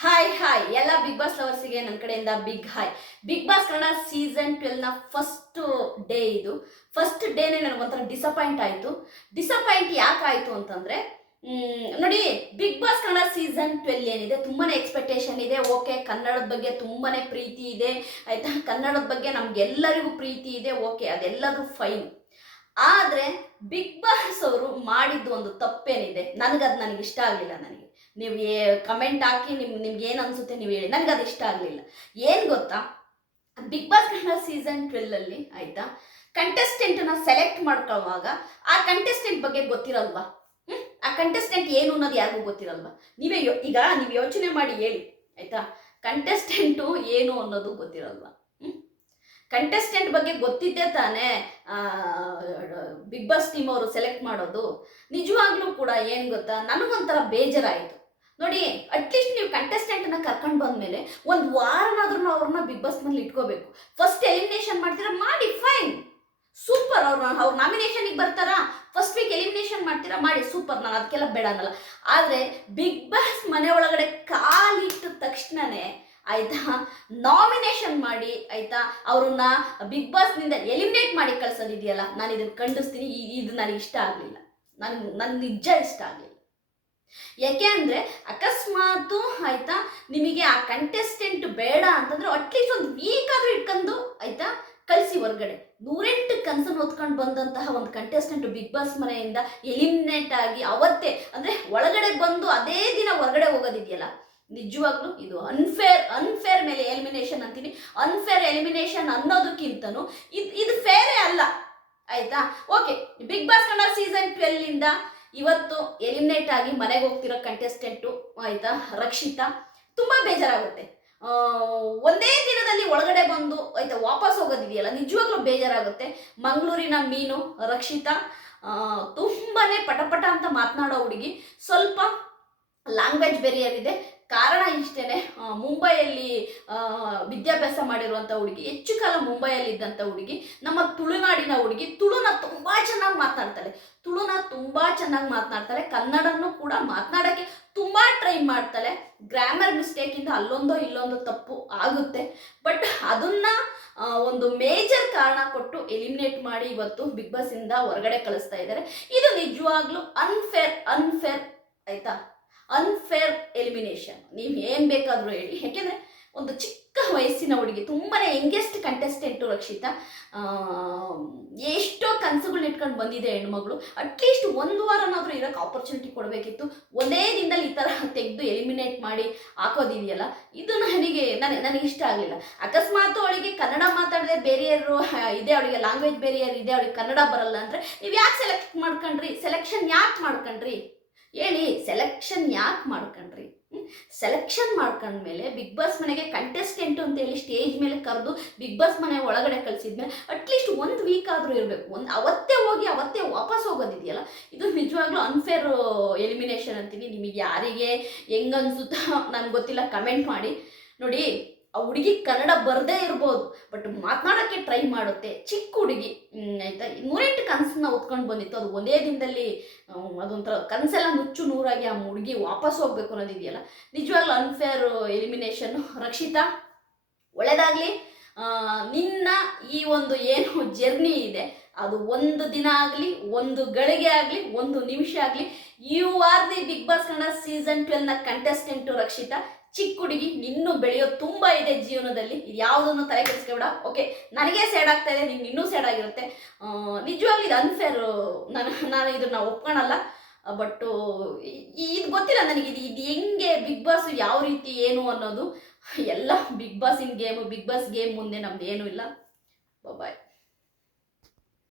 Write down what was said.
Hi hi ಎಲ್ಲ big boss ಲವರ್ಸಿಗೆ ನನ್ನ ಕಡೆಯಿಂದ big hi big boss Kannada season ಟ್ವೆಲ್ನ first day ಇದು. ಫಸ್ಟ್ ಡೇನೇ ನನಗೆ ಒಂಥರ ಡಿಸಪಾಯಿಂಟ್ ಆಯಿತು. ಡಿಸಪಾಯಿಂಟ್ ಯಾಕಾಯಿತು ಅಂತಂದರೆ ನೋಡಿ big boss Kannada season twelve ಏನಿದೆ, ತುಂಬಾನೇ ಎಕ್ಸ್ಪೆಕ್ಟೇಷನ್ ಇದೆ. ಓಕೆ ಕನ್ನಡದ ಬಗ್ಗೆ ತುಂಬಾನೇ ಪ್ರೀತಿ ಇದೆ. ಆಯ್ತಾ? ಕನ್ನಡದ ಬಗ್ಗೆ ನಮ್ಗೆಲ್ಲರಿಗೂ ಪ್ರೀತಿ ಇದೆ. ಓಕೆ ಅದೆಲ್ಲದೂ ಫೈನ್ ಆದರೆ ಬಿಗ್ ಬಾಸ್ ಅವರು ಮಾಡಿದ್ದು ಒಂದು ತಪ್ಪೇನಿದೆ. ನನಗದು ನನಗೆ ಇಷ್ಟ ಆಗಲಿಲ್ಲ ನನಗೆ. ನೀವು ಕಮೆಂಟ್ ಹಾಕಿ ನಿಮ್, ನಿಮ್ಗೆ ಏನು ಅನ್ಸುತ್ತೆ ನೀವು ಹೇಳಿ. ನನಗೆ ಅದು ಇಷ್ಟ ಆಗಲಿಲ್ಲ. ಏನು ಗೊತ್ತಾ? ಬಿಗ್ ಬಾಸ್ ಕನ್ನಡ ಸೀಸನ್ ಟ್ವೆಲ್ಲಲ್ಲಿ ಆಯಿತಾ? ಕಂಟೆಸ್ಟೆಂಟನ್ನು ಸೆಲೆಕ್ಟ್ ಮಾಡ್ಕೊಳ್ಳುವಾಗ ಆ ಕಂಟೆಸ್ಟೆಂಟ್ ಬಗ್ಗೆ ಗೊತ್ತಿರಲ್ವಾ? ಆ ಕಂಟೆಸ್ಟೆಂಟ್ ಏನು ಅನ್ನೋದು ಯಾರಿಗೂ ಗೊತ್ತಿರಲ್ವಾ? ನೀವೇ ಯೋ- ಈಗ ನೀವು ಯೋಚನೆ ಮಾಡಿ ಹೇಳಿ. ಆಯಿತಾ? ಕಂಟೆಸ್ಟೆಂಟು ಏನು ಅನ್ನೋದು ಗೊತ್ತಿರಲ್ವಾ? ಕಂಟೆಸ್ಟೆಂಟ್ ಬಗ್ಗೆ ಗೊತ್ತಿದ್ದೇ ತಾನೇ ಬಿಗ್ ಬಾಸ್ ಟೀಮ್ ಅವರು ಸೆಲೆಕ್ಟ್ ಮಾಡೋದು. ನಿಜವಾಗ್ಲೂ ಕೂಡ ಏನು ಗೊತ್ತಾ? ನನಗೊಂಥರ ಬೇಜಾರಾಯಿತು. ನೋಡಿ ಅಟ್ಲೀಸ್ಟ್ ನೀವು ಕಂಟೆಸ್ಟೆಂಟನ್ನ ಕರ್ಕೊಂಡು ಬಂದ್ಮೇಲೆ ಒಂದು ವಾರನಾದ್ರೂ ಅವ್ರನ್ನ ಬಿಗ್ ಬಾಸ್ ಮನೇಲಿ ಇಟ್ಕೋಬೇಕು. ಫಸ್ಟ್ ಎಲಿಮಿನೇಷನ್ ಮಾಡ್ತೀರಾ? ಮಾಡಿ ಫೈನ್ ಸೂಪರ್ ಅವ್ರ ಅವ್ರ ನಾಮಿನೇಷನಿಗೆ ಬರ್ತಾರಾ? ಫಸ್ಟ್ ವೀಕ್ ಎಲಿಮಿನೇಷನ್ ಮಾಡ್ತೀರಾ? ಮಾಡಿ ಸೂಪರ್ ನಾನು ಅದಕ್ಕೆಲ್ಲ ಬೇಡ ಅನ್ನಲ್ಲ. ಆದರೆ ಬಿಗ್ ಬಾಸ್ ಮನೆ ಒಳಗಡೆ ಕಾಲಿಟ್ಟ ತಕ್ಷಣನೇ ಆಯ್ತಾ ನಾಮಿನೇಷನ್ ಮಾಡಿ, ಆಯ್ತಾ, ಅವ್ರನ್ನ ಬಿಗ್ ಬಾಸ್ನಿಂದ ಎಲಿಮಿನೇಟ್ ಮಾಡಿ ಕಳ್ಸೋದಿದೆಯಲ್ಲ, ನಾನು ಇದನ್ನು ಖಂಡಿಸ್ತೀನಿ. ಇದು ನನಗೆ ಇಷ್ಟ ಆಗಲಿಲ್ಲ. ನನಗೆ ನನ್ನ ನಿಜ ಇಷ್ಟ ಆಗಲಿಲ್ಲ. ಯಾಕೆ ಅಂದರೆ ಅಕಸ್ಮಾತು ಆಯ್ತಾ, ನಿಮಗೆ ಆ ಕಂಟೆಸ್ಟೆಂಟ್ ಬೇಡ ಅಂತಂದ್ರೆ ಅಟ್ಲೀಸ್ಟ್ ಒಂದು ವೀಕ್ ಆದ್ರೂ ಇಟ್ಕೊಂಡು ಆಯ್ತಾ, ಕಳಿಸಿ ಹೊರಗಡೆ. ನೂರೆಂಟು ಕನ್ಸನ್ನು ಹೊತ್ಕೊಂಡು ಬಂದಂತಹ ಒಂದು ಕಂಟೆಸ್ಟೆಂಟ್ ಬಿಗ್ ಬಾಸ್ ಮನೆಯಿಂದ ಎಲಿಮಿನೇಟ್ ಆಗಿ ಅವತ್ತೇ, ಅಂದರೆ ಒಳಗಡೆ ಬಂದು ಅದೇ ದಿನ ಹೊರಗಡೆ ಹೋಗೋದಿದೆಯಲ್ಲ. ನಿಜವಾಗ್ಲೂ ಇದು ಅನ್ಫೇರ್ ಅನ್ಫೇರ್ ಮೇಲೆ ಎಲಿಮಿನೇಷನ್ ಅಂತೀನಿ. ಅನ್ಫೇರ್ ಎಲಿಮಿನೇಷನ್ ಅನ್ನೋದಕ್ಕಿಂತನೂ ಇದು ಇದು ಫೇರೇ ಅಲ್ಲ. ಆಯ್ತಾ? Okay big boss Kannada season ಟ್ವೆಲ್ಲಿಂದ ಇವತ್ತು ಎಲಿಮಿನೇಟ್ ಆಗಿ ಮನೆಗೆ ಹೋಗ್ತಿರೋ ಕಂಟೆಸ್ಟೆಂಟು ಆಯ್ತಾ, ರಕ್ಷಿತಾ, ತುಂಬ ಬೇಜಾರಾಗುತ್ತೆ. ಒಂದೇ ದಿನದಲ್ಲಿ ಒಳಗಡೆ ಬಂದು, ಆಯ್ತಾ, ವಾಪಸ್ ಹೋಗೋದಿದೆಯಲ್ಲ, ನಿಜವಾಗ್ಲೂ ಬೇಜಾರಾಗುತ್ತೆ. ಮಂಗಳೂರಿನ ಮೀನು, ರಕ್ಷಿತಾ ತುಂಬಾ ಪಟಪಟ ಅಂತ ಮಾತನಾಡೋ ಹುಡುಗಿ. ಸ್ವಲ್ಪ ಲ್ಯಾಂಗ್ವೇಜ್ ಬೆರಿಯರ್ ಇದೆ. ಕಾರಣ ಇಷ್ಟೇನೆ. ಮುಂಬೈಯಲ್ಲಿ ವಿದ್ಯಾಭ್ಯಾಸ ಮಾಡಿರುವಂಥ ಹುಡುಗಿ, ಹೆಚ್ಚು ಕಾಲ ಮುಂಬೈಯಲ್ಲಿ ಇದ್ದಂಥ ಹುಡುಗಿ, ನಮ್ಮ ತುಳುನಾಡಿನ ಹುಡುಗಿ, ತುಳುನ ತುಂಬ ಚೆನ್ನಾಗಿ ಮಾತನಾಡ್ತಾಳೆ. ತುಳುನ ತುಂಬ ಚೆನ್ನಾಗಿ ಮಾತನಾಡ್ತಾಳೆ. ಕನ್ನಡನೂ ಕೂಡ ಮಾತನಾಡೋಕ್ಕೆ ತುಂಬ ಟ್ರೈ ಮಾಡ್ತಾಳೆ. ಗ್ರಾಮರ್ ಮಿಸ್ಟೇಕಿಂದ ಅಲ್ಲೊಂದೋ ಇಲ್ಲೊಂದೋ ತಪ್ಪು ಆಗುತ್ತೆ. ಬಟ್ ಅದನ್ನ ಒಂದು ಮೇಜರ್ ಕಾರಣ ಕೊಟ್ಟು ಎಲಿಮಿನೇಟ್ ಮಾಡಿ ಇವತ್ತು ಬಿಗ್ ಬಾಸ್ ಇಂದ ಹೊರಗಡೆ ಕಳಿಸ್ತಾ ಇದ್ದಾರೆ ಇದು ನಿಜವಾಗ್ಲೂ ಅನ್ಫೇರ್ ಅನ್ಫೇರ್ ಆಯ್ತಾ? ಅನ್ಫೇರ್ ಎಲಿಮಿನೇಷನ್ ನೀವು ಏನು ಬೇಕಾದರೂ ಹೇಳಿ. ಯಾಕೆಂದರೆ ಒಂದು ಚಿಕ್ಕ ವಯಸ್ಸಿನ ಹುಡುಗಿ ತುಂಬಾ ಯಂಗೆಸ್ಟ್ ಕಂಟೆಸ್ಟೆಂಟು ರಕ್ಷಿತಾ ಎಷ್ಟೋ ಕನಸುಗಳನ್ನ ಇಟ್ಕೊಂಡು ಬಂದಿದೆ ಹೆಣ್ಮಗಳು. ಅಟ್ಲೀಸ್ಟ್ ಒಂದು ವಾರನಾದರೂ ಇರೋಕ್ಕೆ ಆಪರ್ಚುನಿಟಿ ಕೊಡಬೇಕಿತ್ತು. ಒಂದೇ ದಿನದಲ್ಲಿ ಈ ಥರ ತೆಗೆದು ಎಲಿಮಿನೇಟ್ ಮಾಡಿ ಹಾಕೋದಿದೆಯಲ್ಲ, ಇದು ನನಗೆ ನನಗೆ ನನಗೆ ಇಷ್ಟ ಆಗಲಿಲ್ಲ. ಅಕಸ್ಮಾತ್ ಅವಳಿಗೆ ಕನ್ನಡ ಮಾತಾಡದೆ ಬೇರೆಯವರು ಇದೆ ಅವಳಿಗೆ ಲ್ಯಾಂಗ್ವೇಜ್ ಬೇರೆಯರ್ ಇದೆ ಅವಳಿಗೆ ಕನ್ನಡ ಬರಲ್ಲ ಅಂದರೆ, ನೀವು ಯಾಕೆ ಸೆಲೆಕ್ಟ್ ಮಾಡ್ಕೊಂಡ್ರಿ? ಸೆಲೆಕ್ಷನ್ ಯಾಕೆ ಮಾಡ್ಕೊಂಡ್ರಿ? ಹೇಳಿ ಸೆಲೆಕ್ಷನ್ ಯಾಕೆ ಮಾಡ್ಕೊಂಡ್ರಿ? ಸೆಲೆಕ್ಷನ್ ಮಾಡ್ಕೊಂಡ್ಮೇಲೆ ಬಿಗ್ ಬಾಸ್ ಮನೆಗೆ ಕಂಟೆಸ್ಟೆಂಟು ಅಂತೇಳಿ ಸ್ಟೇಜ್ ಮೇಲೆ ಕರೆದು ಬಿಗ್ ಬಾಸ್ ಮನೆ ಒಳಗಡೆ ಕಳಿಸಿದ್ಮೇಲೆ ಅಟ್ಲೀಸ್ಟ್ ಒಂದು ವೀಕ್ ಆದರೂ ಇರಬೇಕು. ಒಂದು ಅವತ್ತೇ ಹೋಗಿ ಅವತ್ತೇ ವಾಪಸ್ ಹೋಗೋದಿದೆಯಲ್ಲ? ಇದು ನಿಜವಾಗ್ಲೂ ಅನ್ಫೇರ್ ಎಲಿಮಿನೇಷನ್ ಅಂತೀನಿ. ನಿಮಗೆ ಯಾರಿಗೆ ಹೆಂಗ್ ಅನ್ಸುತ್ತೋ ನನಗೆ ಗೊತ್ತಿಲ್ಲ ಕಮೆಂಟ್ ಮಾಡಿ. ನೋಡಿ ಆ ಹುಡುಗಿ ಕನ್ನಡ ಬರದೇ ಇರ್ಬೋದು ಬಟ್ ಮಾತನಾಡೋಕ್ಕೆ ಟ್ರೈ ಮಾಡುತ್ತೆ. ಚಿಕ್ಕ ಹುಡುಗಿ ಆಯಿತಾ? ನೂರೆಂಟು ಕನಸನ್ನ ಹೊತ್ಕೊಂಡು ಬಂದಿತ್ತು. ಅದು ಒಂದೇ ದಿನದಲ್ಲಿ ಅದೊಂಥರ ಕನಸೆಲ್ಲ ಮುಚ್ಚು ನೂರಾಗಿ ಆ ಹುಡುಗಿ ವಾಪಸ್ ಹೋಗ್ಬೇಕು ಅನ್ನೋದಿದೆಯಲ್ಲ? ನಿಜವಾಗ್ಲೂ ಅನ್ಫೇರ್ ಎಲಿಮಿನೇಷನ್ ರಕ್ಷಿತಾ, ಒಳ್ಳೇದಾಗಲಿ. ನಿನ್ನ ಈ ಒಂದು ಏನು ಜರ್ನಿ ಇದೆ, ಅದು ಒಂದು ದಿನ ಆಗಲಿ, ಒಂದು ಗಳಿಗೆ ಆಗಲಿ, ಒಂದು ನಿಮಿಷ ಆಗಲಿ you are the big boss Kannada season ಟ್ವೆಲ್ನ contestant Rakshita. ಚಿಕ್ಕ ಹುಡುಗಿ, ನಿನ್ನೂ ಬೆಳೆಯೋ ತುಂಬಾ ಇದೆ ಜೀವನದಲ್ಲಿ. ಯಾವುದನ್ನು ತಲೆ ಕೆಡಿಸ್ಕೊಬೇಡ. ಓಕೆ ನನಗೆ ಸೇಡ್ ಆಗ್ತಾ ಇದೆ, ನಿಮ್ಗೆ ಇನ್ನೂ ಸೇಡ್ ಆಗಿರುತ್ತೆ. ನಿಜವಾಗ್ಲೂ ಇದು ಅನ್ಫೇರ್ ನಾನು ನಾನು ಇದನ್ನ ಒಪ್ಕೊಳಲ್ಲ. ಬಟ್ ಇದು ಗೊತ್ತಿಲ್ಲ ನನಗೆ ಇದು ಇದು ಹೆಂಗೆ ಬಿಗ್ ಬಾಸ್ ಯಾವ ರೀತಿ ಏನು ಅನ್ನೋದು. ಎಲ್ಲ big boss in game big boss game ಮುಂದೆ ನಮ್ದು ಏನೂ ಇಲ್ಲ. ಬಾಯ್